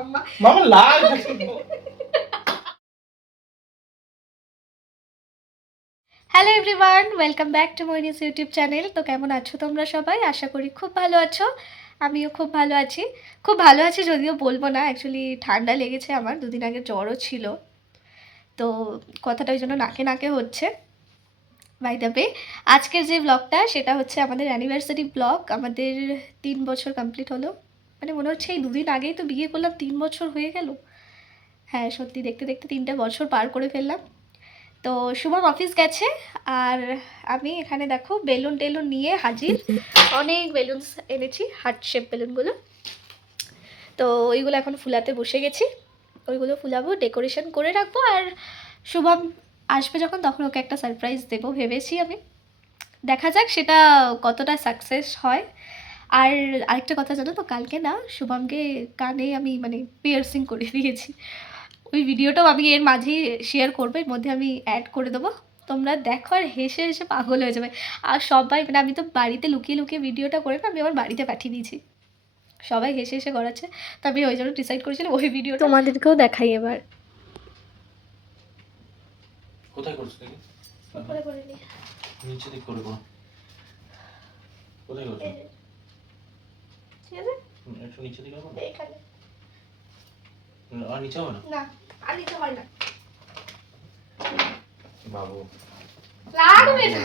মাম্মা মামা লাগ। Hello everyone, welcome back to মইনিস ইউটিউব চ্যানেল। তো কেমন আছো তোমরা সবাই? আশা করি খুব ভালো আছো। আমিও খুব ভালো আছি। খুব ভালো আছি যদিও বলবো না, অ্যাকচুয়ালি ঠান্ডা লেগেছে আমার, দুদিন আগে জ্বরও ছিল, তো কথাটা ওই জন্য নাকে নাকে হচ্ছে। বাই দ্য ওয়ে, আজকের যে ব্লগটা সেটা হচ্ছে আমাদের অ্যানিভার্সারি ব্লগ। আমাদের 3 বছর কমপ্লিট হলো, মানে মনে হচ্ছে এই দুদিন আগেই তো বিয়ে করলাম, 3 বছর হয়ে গেল। হ্যাঁ সত্যি, দেখতে দেখতে 3টে বছর পার করে ফেললাম। তো শুভম অফিস গেছে, আর আমি এখানে দেখো বেলুন টেলুন নিয়ে হাজির। অনেক বেলুনস এনেছি, হার্ট শেপ বেলুনগুলো। তো ওইগুলো এখন ফুলাতে বসে গেছি, ওইগুলো ফুলাবো, ডেকোরেশন করে রাখবো। আর শুভম আসবে যখন, তখন ওকে একটা সারপ্রাইজ দেবো ভেবেছি আমি। দেখা যাক সেটা কতটা সাকসেস হয়। আর আরেকটা কথা জানো তো, কালকে না শুভমকে কানে আমি মানে পিয়ার্সিং করে দিয়েছি। ওই ভিডিওটাও আমি এর মাঝেই শেয়ার করবো, এর মধ্যে আমি অ্যাড করে দেবো। তোমরা দেখো আর হেসে হেসে পাগল হয়ে যাবে। আর সবাই মানে আমি তো বাড়িতে লুকিয়ে লুকিয়ে ভিডিওটা করে না আমি আমার বাড়িতে পাঠিয়ে দিয়েছি, সবাই হেসে হেসে করাচ্ছে। তো আমি ওই জন্য ডিসাইড করেছিলাম ওই ভিডিও তোমাদেরকেও দেখাই এবার। কোথায় করছো দেখি? করে করে নি নিচে দিক করে করো। কোথায় করছো? ঠিক আছে, একটু নিচে দিকে করো। এখানে আর নিচে হবে না? না, আর নিতে হয় না, বাবু লাগবে না।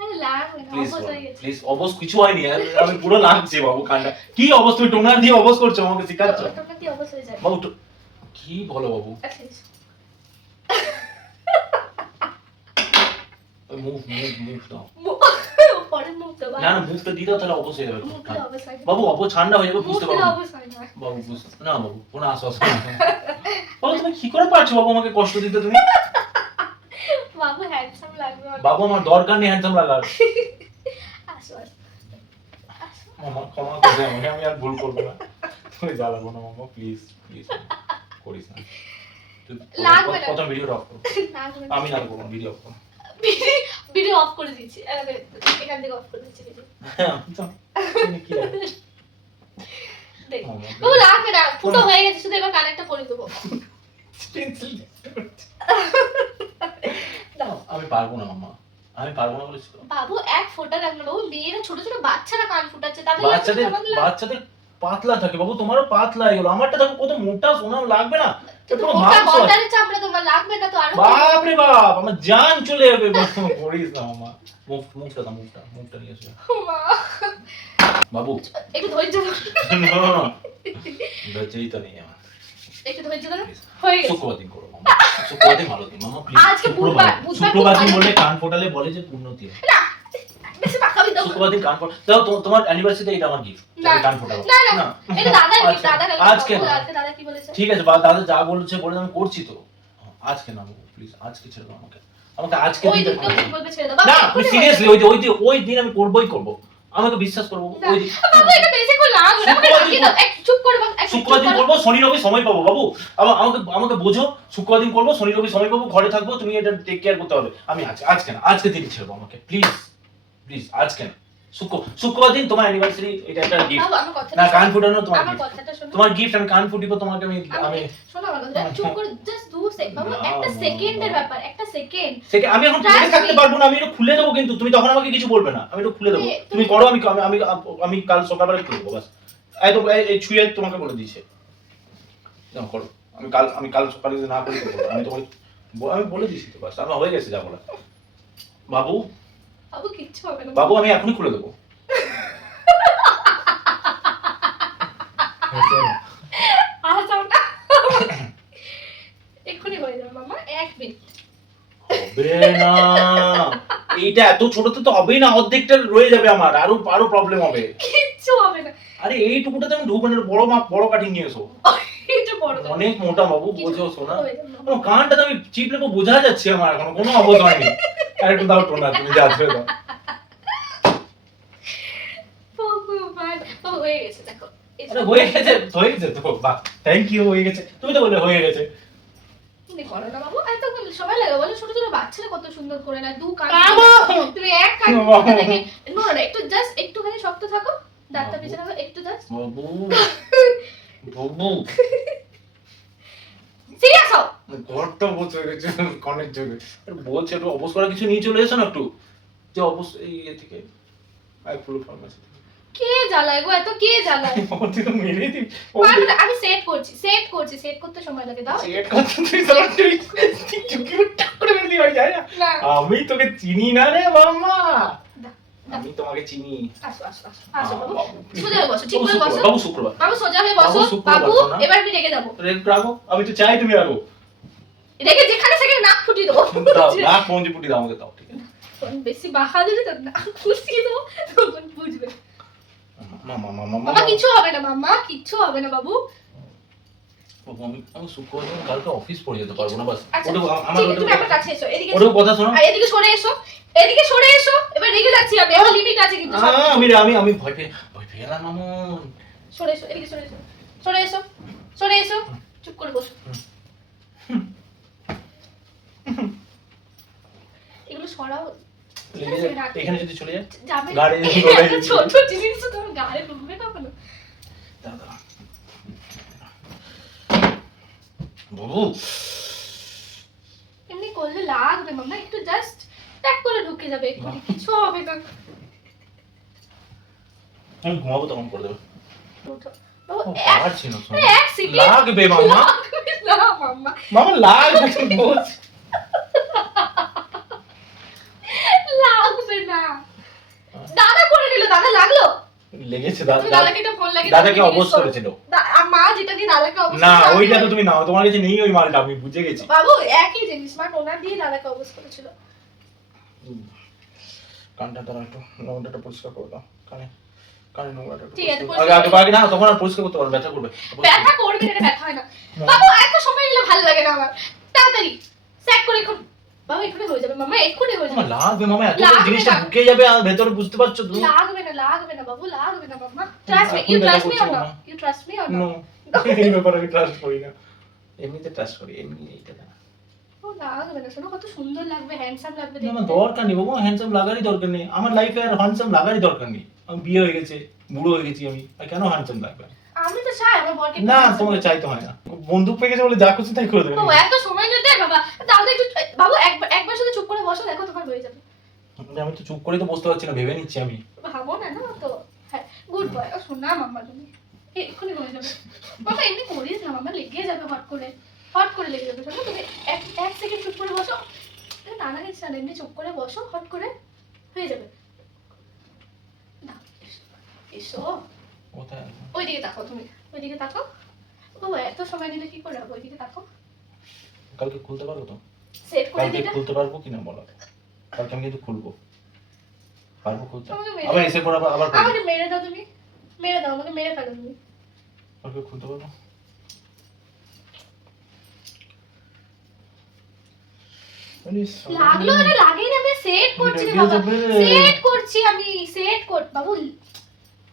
আরে লাগবে না, প্লিজ অবশ হয়ে গেছে। প্লিজ, অবশ কিছু হয়নি, আমি পুরো লাগছে বাবু কান্না। কি অবস্থা, তুমি টোনার দিয়ে অবশ করছো, আমাকে শেখাচ্ছ ওটা কি অবশ হয়ে যায়? বাবু? কি বলো বাবু? আচ্ছা মুভ মুভ মুভ দাও। পরে মুখ তো না না, মুভটা দিয়ে দাও, তাহলে অবশ হয়ে যাবে। মুখ দিলে অবশ হয় না। বাবু অবশ ঠান্ডা হয়ে যাবে, মুখ বুঝতে দিলে পারবো অবশ হয় না। বাবু, বুঝতে না বাবু, কোনো আশ্বাস বাবু তুমি কি করে পারছো বাবু আমাকে কষ্ট দিতে তুমি? বাবু হ্যান্ডসাম লাগবে অনেক। বাবু আমার দরকার নেই হ্যান্ডসাম লাগার। আসো আসো। মামা ক্ষমা করে দাও আমাকে, আমি আর ভুল করবো না। তুমি জ্বালাবো না মামা, প্লিজ প্লিজ করিস না। তুই লাগবে না। প্রথম ভিডিও অফ কর। লাগবে না। আমি না করবো ভিডিও অফ কর। ভিডিও অফ করে দিয়েছি, এখান থেকে অফ করে দিয়েছি ভিডিও। আমি তো কি লাগে? দেখ মামা, বাবু লাগবে না, ফুটো হয়ে গেছে, শুধু এবার কানেরটা পরে দেবো। pencil দাও, আমি পারবো না মামা, আমি পারবো না বলেছি তো। বাবু এক ফোঁটা লাগবে না বাবু, মেয়েরা ছোট ছোট বাচ্চারা কান ফুটাচ্ছে, তাদের বাচ্চাদের বাচ্চাদের পাতলা থাকে বাবু, তোমারও পাতলা এগুলো, আমারটা দেখো কত মোটা, সোনা লাগবে না? পুরো মোটা মাংস। বর্ডারের চামড়া, তোমার লাগবে না তো? আরো বাপ রে বাপ, আমার জান চলে যাবে। করিস না মামা, মুখটা দাও, মুখটা নিয়ে এসো মা, বাবু। একটু ধৈর্য ধরো। ধৈর্যই তো নেই আমার। একটু ধৈর্য ধরো, হয়ে গেছে। শুক্রবার দিন করো মামা, শুক্রবার দিন ভালো দিন মামা, প্লিজ। আজকে বুধবার, শুক্রবার দিন বলে কান ফোটালে বলে যে উন্নতি হয়। না বেশি পাকাবি দাও। শুক্রবার দিন কান ফোটা দাও, তোমার অ্যানিভার্সারিতে এটা আমার গিফট, না কান ফোটাবো। না না, এটা দাদার কি? আচ্ছা, দাদা আজকে না। আজকে দাদা কি বলেছে? ঠিক আছে, দাদা যা বলেছে বলে আমি করছি তো। আজকে না বাবু, প্লিজ আজকে ছেড়ে দাও আমাকে, আমাকে আজকে ওই দিতে দিনটা কি বলবে ছেড়ে দাও না, বাবা। সিরিয়াসলি ওই দিন আমি করবই করব, আমাকে বিশ্বাস করবো। ওই দিন বাবা এটা বেশি করে লাগবে না, আমাকে রাখিয়ে দাও। এক চুপ করে বাবা, এক শুক্রবার দিন করবো, শনি রবি সময় পাবো বাবু। আমাকে আমাকে বোঝো, শুক্রবার দিন করবো, শনি রবি সময় পাবো, ঘরে থাকবো, তুমি এটা টেক কেয়ার করতে হবে। আমি আজকে না, আজকে দিন ছেড়ে দাও আমাকে, প্লিজ প্লিজ, আজকে না। শুক্রবার দিন তোমার অ্যানিভার্সারি, এটা একটা গিফট। বাবা আমার কথা না, কান ফুটানো তোমার আমার gift। কথাটা শোনো। তোমার গিফট, আমি কান ফুটিব তোমাকে, আমি শোনো আমার কথা, চুপ করে জাস্ট 2 সেকেন্ড বাবা, একটা সেকেন্ডের ব্যাপার, একটা সেকেন্ড। আমি এখন খুলে থাকতে পারবো না, আমি এটা খুলে দেবো, কিন্তু তুমি তখন আমাকে কিছু বলবে না, আমি এটা খুলে দেবো। তুমি করো, আমি আমি আমি কাল সকালবেলা খুলে দেবো, বাস। এই ছুঁয়ে তোমাকে বলে দিয়েছে, দাও করো। আমি কাল সকালে যদি না করি তো বলো, আমি বলে দিয়েছি তো, বাস আমার হয়ে গেছে যা বলা। বাবু বাবু কিচ্ছু হবে না বাবু, আমি এখনই খুলে দেবো। আসামটা এক্ষুনি হয়ে যাবে মামা, 1 মিনিট। হবে না, এইটা এত ছোট তো হবেই না, অর্ধেকটা রয়ে যাবে আমার, আরো প্রবলেম হবে। কিচ্ছু হবে না, আরে এইটুকুটাতে আমি ঢুকবো না, বড় কাটিং নিয়ে এসো। এটা বড় কথা। অনেক মোটা বাবু, কিছু বোঝো শোনা। হয়ে যাবে মামা। আমার কানটা তো আমি চিপলে তো বোঝা যাচ্ছে, আমার এখনো কোনো অবস্থা হয়নি। আর একটু দাও টোনা, তুমি যা ছেড়ে দাও। ভগবান, বাবা হয়ে গেছে দেখো। আরে হয়ে গেছে তো, বাহ, থ্যাংক ইউ, হয়ে গেছে। তুমি তো বললে হয়ে গেছে। তুমি করো না বাবু, এত সবাই লাগে বলো, ছোট ছোট বাচ্চারা কত সুন্দর করে না, 2 কান। বাবা! তুমি এক কান বাবা! দেখে না, একটু জাস্ট একটুখানি শক্ত থাকো, দাঁতটা পিছনে রাখো, একটু জাস্ট। বাবু বাবু সিরিয়াস হও। ঘরটা বসে গেছে কনের জন্য বলছে একটু অবস করা কিছু নিয়ে চলে এসো না একটু যে অবস এই থেকে ফুল ফার্মাসি কে জ্বালায় গো, এত কে জ্বালায়? আমাকে তো মেরে দিই পারবে না, আমি সেট করছি, সেট করতে সময় লাগে, দাও। সেট করতে তুই সরটি চুকি টাক করে মেরে দিই যায় না না, আমি তোকে চিনি না রে মামা দাও। আমি তোমাকে চিনি আসো আসো আসো আসো বাবু, সোজা হয়ে বসো, ঠিক করে বসো বাবু শুক্রবার বাবু, সোজা হয়ে বসো বাবু, শুক্রবার বাবু। তো না? এবার আমি রেগে যাবো, রাখো আমি তো চাই তুমি রাখো রেগে যেখানে সেখানে নাক ফুটিয়ে দেবো। দাও না পঞ্জি পুটি দাও আমাকে দাও ঠিক আছে বেশি বাহা দিলে তো নাক ফুটিয়ে দেবো, তখন বুঝবে। মামা মামা মামা মামা কিচ্ছু হবে না, মামা কিচ্ছু হবে না বাবু। বাবু আমি শুক্রবার দিন কালকে অফিস পড়ে যেতে পারবো না বাস আচ্ছা, ওটা আমার ঠিক আছে, তুমি আমার কাছে এসো, এদিকে ওটাও কথা শোনো আর এদিকে সরে এসো, এদিকে সরে এসো। এবার রেগে যাচ্ছি আমি, আমার লিমিট আছে কিন্তু। আমি ভয় পেয়ে গেলাম মামুন সরে এসো, এদিকে সরে এসো, সরে এসো, সরে এসো, চুপ করে বসো। এগুলো সরাও, ঠিক আছে, রাখো। এখানে যদি চলে যায় যাবে না। গাড়ি এত ছোট জিনিস তো তোমার গায়ে ঢুকবে কখনো? দাদা বাবু এমনি করলে লাগবে মামা, একটু জাস্ট ট্যাপ করে ঢুকে যাবে, এক্ষুনি কিছু হবে না। আমি ঘুমাবো তখন করে দেবো ওঠো। বাবু, পারছি না এক সেকেন্ড লাগবে মামা না মামা, মামা লাগবে বলছি লাগবে না। দাদা করে নিল, দাদা লাগলো? লেগেছে তুমি দাদাকে একটা ফোন লাগিয়ে দাদাকে দাও, অবশ জিজ্ঞেস করো। করেছিল মা যেটা দিয়ে দাদাকে অবশ না করেছিল, ওইটা তো আমিও- তুমি নাও তোমার কাছে নেই ওই মালটা আমি বুঝে গেছি বাবু একই জিনিস, মা ওনার দিয়ে দাদাকে অবশ করেছিল। কানটা দ্বারা একটু নোংরাটা পরিষ্কার করে দাও কানে কানে নোংরাটা একটু ঠিক আছে, পরিষ্কার- আগে আগে না তখন আর পরিষ্কার করতে পারবে ব্যথা করবে ব্যথা করবে, এটা ব্যথা হয় না। বাবু এত সময় নিলে ভালো লাগে না আমার, তাড়াতাড়ি স্যাক করে এখন। বাবু এক্ষুনি হয়ে যাবে মামা, এক্ষুনি হয়ে মামা যাবে। লাগবে মামা এত লাগবে জিনিসটা না। ঢুকে যাবে আর ভেতরে বুঝতে পারছো তুমি লাগবে না, লাগবে না বাবু, লাগবে না মামা। ট্রাস্ট মি, এখন ইউ ব্যথা ট্রাস্ট মি করছে অর নট? মামা। You trust me or no not? এই ব্যাপারে আমি ট্রাস্ট করি না এমনিতে ট্রাস্ট করি এমনি এইটা না ও লাগবে না, শোনো কত সুন্দর লাগবে, হ্যান্ডসাম লাগবে না, আমার দেখতে। দরকার নেই বাবু হ্যান্ডসাম লাগারই দরকার নেই আমার লাইফে আর হ্যান্ডসাম লাগারই দরকার নেই আমি বিয়ে হয়ে গেছে বুড়ো হয়ে গেছি আমি আর কেন হ্যান্ডসাম লাগবে আমি তো চাই আমার বরকে না তোমাকে চাইতে হয় না বন্দুক পেয়ে গেছে বলে যা খুশি তাই করে দেবে বাবু এত সময় যদি দেয় বাবা, তাহলে একটু বাবু একবার শুধু চুপ করে বসো, দেখো তোমার হয়ে যাবে। আমি তো চুপ করে তো বসতে পারছি না ভেবে নিচ্ছি আমি ভাবো না, না তো। হ্যাঁ, গুড বয়। ও শোনা মাম্মা, তুমি এক্ষুনি হয়ে যাবে। বাবা এমনি করিস না মাম্মা, লেগে যাবে হট করে লেগে যাবে। শোনো তুমি এক সেকেন্ড চুপ করে বসো, না না কিছু না, এমনি চুপ করে বসো, হট করে হয়ে যাবে। না, এসো, কোথায় ওইদিকে তাকাও, তুমি ওইদিকে তাকাও। বাবা এত সময় নিলে কি করে হবে, ওইদিকে তাকাও। কালকে খুলতে পারবো তো সেট করে কালকে দিটা। খুলতে পারবো কিনা বলো কালকে আমি কিন্তু খুলবো পারবো খুলতে আমাকে মেরে- আবার এসে পর আবার করবো। আমাকে মেরে দাও তুমি, মেরে দাও, আমাকে মেরে ফেলো তুমি। কালকে খুলতে পারবো লাগলো না, লাগেই না, আমি সেট করছি রে লেগে বাবা, যাবে। সেট করছি আমি, সেট কর বাবু।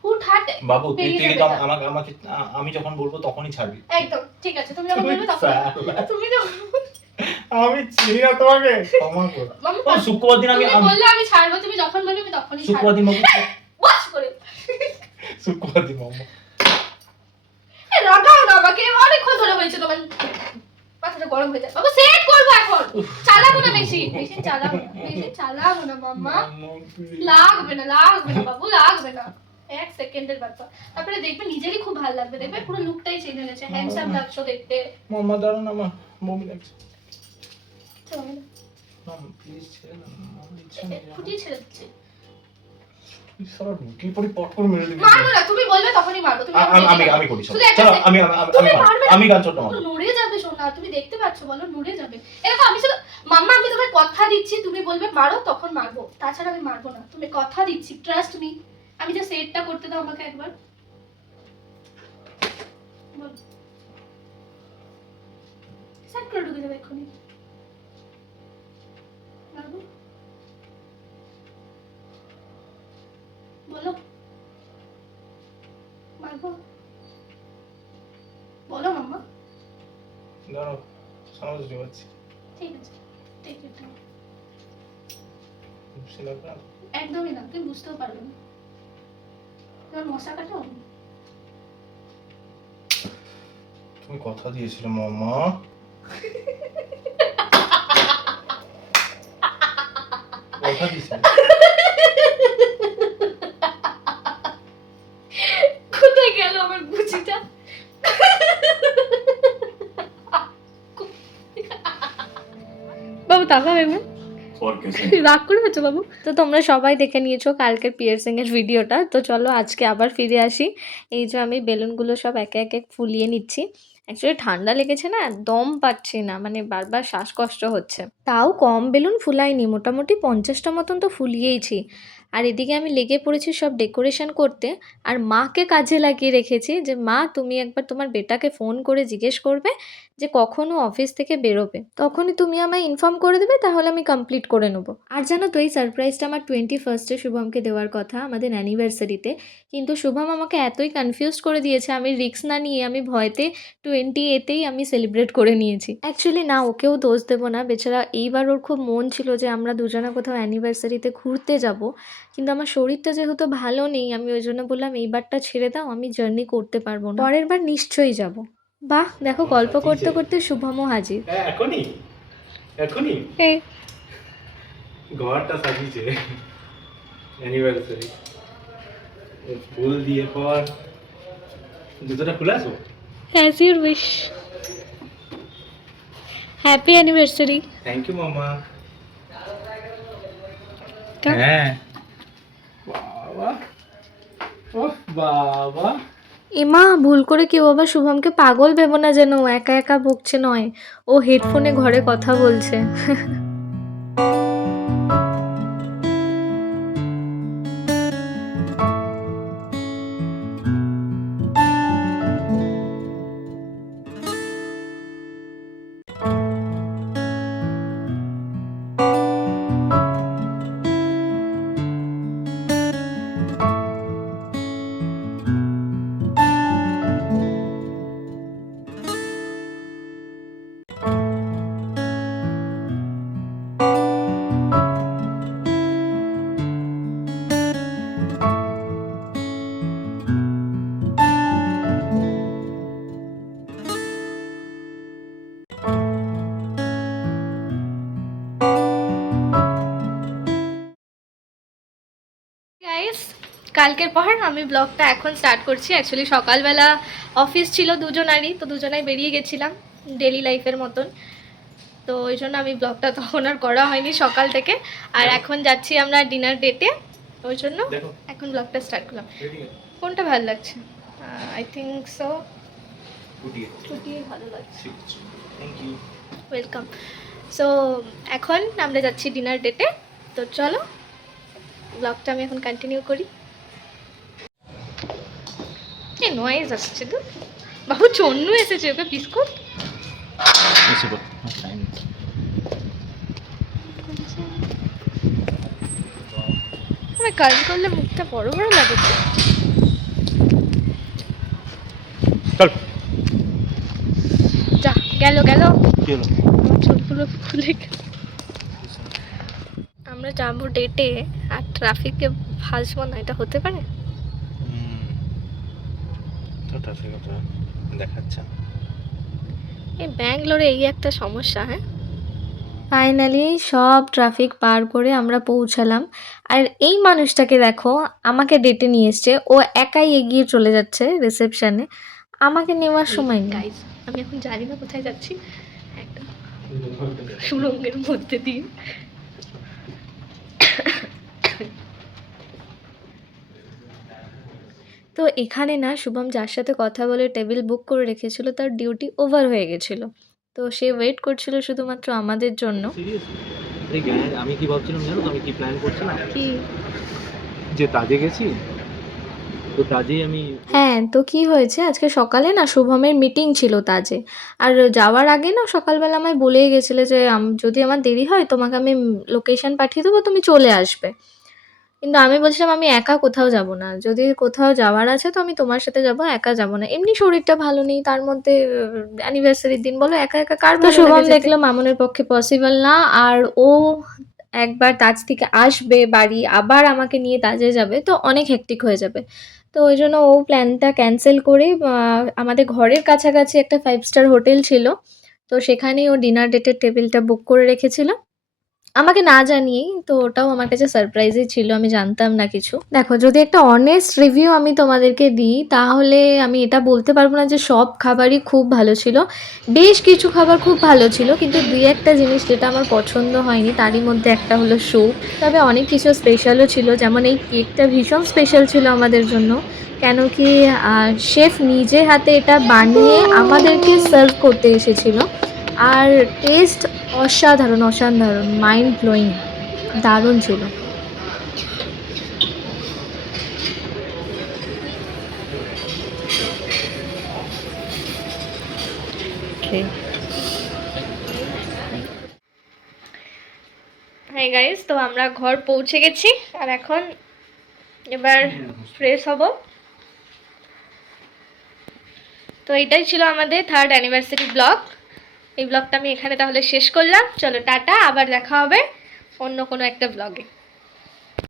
হুটহাট বাবু তুই বেরিয়ে তুই যাবে তো না। আমাকে আমাকে আমি যখন বলবো তখনই ছাড়বি একদম ঠিক আছে, তুমি যখন বলবে তখন শালা। তুমি যখন আমি চিনি না তোমাকে ক্ষমা করো মাম্মা, ও, শুক্রবার দিন আমি তুমি বললে আমি ছাড়বো, তুমি যখন বলবে আমি তখনই শুক্রবার ছাড়বো। দিন বাবু বাস করে শুক্রবার দিন মাম্মা রাগাও না আমাকে, অনেকক্ষণ ধরে হয়েছে তোমার মাথাটা গরম হয়ে যায়। বাবু সেট করবো এখন, চালাবো না মেশিন চালাবো না মাম্মা। লাগবে না বাবু, লাগবে না, এক সেকেন্ডের ব্যাপার। তারপরে দেখবে নিজেরই খুব ভালো লাগবে, দেখবে পুরো লুকটাই চেঞ্জ হয়ে গেছে, হ্যান্ডসাম লাগছো দেখতে। মাম্মা দাঁড়ান আমার বমি লাগছে চলো, মাম্মা প্লিজ ছেড়ে দাও মাম্মা ইচ্ছা নেই ফুটিয়ে ছেড়ে দিচ্ছি। তুই সারা ঢুকি পড়ি পট করে মেরে দিবি মারবো না, তুমি বলবে তখনই মারবো। তুমি আমি করি শুধু একটা চলো second। আমি পারবে না। আমি গান ছোট মারবো নড়ে যাবে সোনা, তুমি দেখতে পাচ্ছ বলো, নড়ে যাবে। এরকম আমি শুধু মাম্মা, আমি তোমাকে কথা দিচ্ছি, তুমি বলবে মারো তখন মারবো, তাছাড়া আমি মারবো না। তুমি কথা দিচ্ছি, ট্রাস্ট মি। আমি যা সেটটা করতে দাও আমাকে একবার। বলো, সেট করে ঢুকে যাবে এক্ষুনি। মারবো, বলো মারবো, বলো মাম্মা। দাঁড়াও সামনে বুঝতে পারছি ঠিক আছে, টেক ইট টাইম। সে লাগবে না একদমই না, তুমি বুঝতেও পারবে না। তোমার মশা কাটো। তুমি কথা দিয়েছিলে মামা। কথা দিয়েছিলে। কোথায় গেল আমার গুচিটা? বাবু তাকাও এমন রাগ করে হচ্ছে বাবু। তো তোমরা সবাই দেখে নিয়েছো কালকের পিয়ার্সিং এর ভিডিওটা। তো চলো আজকে আবার ফিরে আসি। এই যে আমি বেলুনগুলো সব একে একে ফুলিয়ে নিচ্ছি। অ্যাকচুয়ালি ঠান্ডা লেগেছে না, দম পাচ্ছি না, মানে বারবার শ্বাসকষ্ট হচ্ছে। তাও কম বেলুন ফুলাইনি, মোটামুটি 50টা মতন তো ফুলিয়েইছি। আর এদিকে আমি লেগে পড়েছি সব ডেকোরেশন করতে। আর মাকে কাজে লাগিয়ে রেখেছি যে মা তুমি একবার তোমার বেটাকে ফোন করে জিজ্ঞেস করবে যে কখনো অফিস থেকে বেরোবে, তখনই তুমি আমায় ইনফর্ম করে দেবে, তাহলে আমি কমপ্লিট করে নেবো। আর জানো তো এই সারপ্রাইজটা আমার 21st শুভমকে দেওয়ার কথা, আমাদের অ্যানিভার্সারিতে। কিন্তু শুভম আমাকে এতই কনফিউজ করে দিয়েছে, আমি রিস্ক না নিয়ে আমি ভয়তে 20 আমি সেলিব্রেট করে নিয়েছি। অ্যাকচুয়ালি না, ওকেও দোষ দেবো না, বেচারা এইবার ওর খুব মন ছিল যে আমরা দুজনে কোথাও অ্যানিভার্সারিতে ঘুরতে যাব। কিন্তু আমার শরীরটা যেহেতু ভালো নেই, আমি ওই জন্য বললাম এইবারটা ছেড়ে দাও, আমি জার্নি করতে পারবো না, পরের বার নিশ্চয়ই যাব। বাহ দেখো গল্প করতে করতে শুভমও হাজির। এখনই এখনই এই ঘরটা সাজিয়েছে অ্যানিভার্সারি, ফুল দিয়ে পর জুতোটা খুলে আসো। As your wish. Happy anniversary. Thank you মামা। হ্যাঁ বাবা, ও বাবা। এমা ভুল করে কেউ আবার শুভমকে পাগল ভেবো না, যেন ও একা একা বকছে নয়, ও হেডফোনে ঘরে কথা বলছে। গাইস কালকের পর আমি ব্লগটা এখন স্টার্ট করছি। অ্যাকচুয়ালি সকালবেলা অফিস ছিল দুজনারই, তো দুজনাই বেরিয়ে গেছিলাম ডেলি লাইফের মতন, তো ওই জন্য আমি ব্লগটা তখন আর করা হয়নি সকাল থেকে। আর এখন যাচ্ছি আমরা ডিনার ডেটে, ওই জন্য এখন ব্লগটা স্টার্ট করলাম। কোনটা ভালো লাগছে? আই থিঙ্ক সো ছুটি ভালো লাগছে। Thank you, welcome. সো এখন আমরা যাচ্ছি ডিনার ডেটে, তো চলো ব্লগটা আমি এখন কন্টিনিউ করি। এ নয়েজ আসছে তো, বাবু চন্নু এসেছে, ওকে বিস্কুট। আমি কাজ করলে মুখটা বড় বড় লাগে তো। চল যা গেল গেল, কি হলো? আমার চোখগুলো খুলে গেল। আমরা যাবো ডেটে আর ট্রাফিকে ফাঁসবো না, এটা হতে পারে? তো ট্রাফিক তো দেখাচ্ছে। এই ব্যাঙ্গালোরে এই একটা সমস্যা। হ্যাঁ, ফাইনালি সব ট্রাফিক পার করে আমরা পৌঁছালাম। আর এই মানুষটাকে দেখো, আমাকে ডেটে নিয়ে এসছে, ও একাই এগিয়ে চলে যাচ্ছে রিসেপশনে, আমাকে নেওয়ার সময় নেই। গাইস আমি এখন জানি না কোথায় যাচ্ছি, একটা সুড়ঙ্গের মধ্যে দিয়ে। তো এখানে না শুভম যার সাথে কথা বলে টেবিল বুক করে রেখেছিল, তার ডিউটি ওভার হয়ে গেছিলো, তো সে ওয়েট করছিল শুধুমাত্র আমাদের জন্য। আমি কি ভাবছিলাম জানো তো, আমি কি প্ল্যান করছিলাম কি? যে তাজে গেছি, তো তাজেই আমি হ্যাঁ, তো কি হয়েছে, আজকে সকালে না শুভমের মিটিং ছিল তাজে। আর যাওয়ার আগে না সকালবেলা আমায় বলেই গেছিলে যে যদি আমার দেরি হয় তোমাকে আমি লোকেশন পাঠিয়ে দেবো, তুমি চলে আসবে। কিন্তু আমি বলছিলাম আমি একা কোথাও যাব না, যদি কোথাও যাওয়ার আছে তো আমি তোমার সাথে যাব, একা যাব না। এমনি শরীরটা ভালো নেই, তার মধ্যে অ্যানিভার্সারির দিন, বলো একা একা কার ভালো লাগে? শুভম দেখলো মামুনের পক্ষে পসিবল না, আর ও একবার তাজ থেকে আসবে বাড়ি, আবার আমাকে নিয়ে তাজে যাবে, তো অনেক হেক্টিক হয়ে যাবে। তো ওই জন্য ও প্ল্যানটা ক্যান্সেল করে আমাদের ঘরের কাছাকাছি একটা 5 স্টার হোটেল ছিল, তো সেখানেই ও ডিনার ডেটের টেবিলটা বুক করে রেখেছিল আমাকে না জানিয়েই। তো ওটাও আমার কাছে সারপ্রাইজই ছিল, আমি জানতাম না কিছু। দেখো, যদি একটা অনেস্ট রিভিউ আমি তোমাদেরকে দিই তাহলে আমি এটা বলতে পারবো না যে সব খাবারই খুব ভালো ছিল। বেশ কিছু খাবার খুব ভালো ছিল, কিন্তু দুই একটা জিনিস যেটা আমার পছন্দ হয়নি তারই মধ্যে একটা হলো স্যুপ। তবে অনেক কিছু স্পেশালও ছিল, যেমন এই কেকটা ভীষণ স্পেশাল ছিল আমাদের জন্য, কেন কি শেফ নিজে হাতে এটা বানিয়ে আমাদেরকে সার্ভ করতে এসেছিল। আর টেস্ট অসাধারণ, অসাধারণ, মাইন্ড ব্লোয়িং, দারুণ ছিল। হাই গাইস, তো আমরা ঘর পৌঁছে গেছি আর এখন এবার ফ্রেশ হব। তো এটাই ছিল আমাদের 3rd অ্যানিভার্সারি ব্লগ। এই ব্লগটা আমি এখানে তাহলে শেষ করলাম। চলো টাটা, আবার দেখা হবে অন্য কোনো একটা ব্লগে।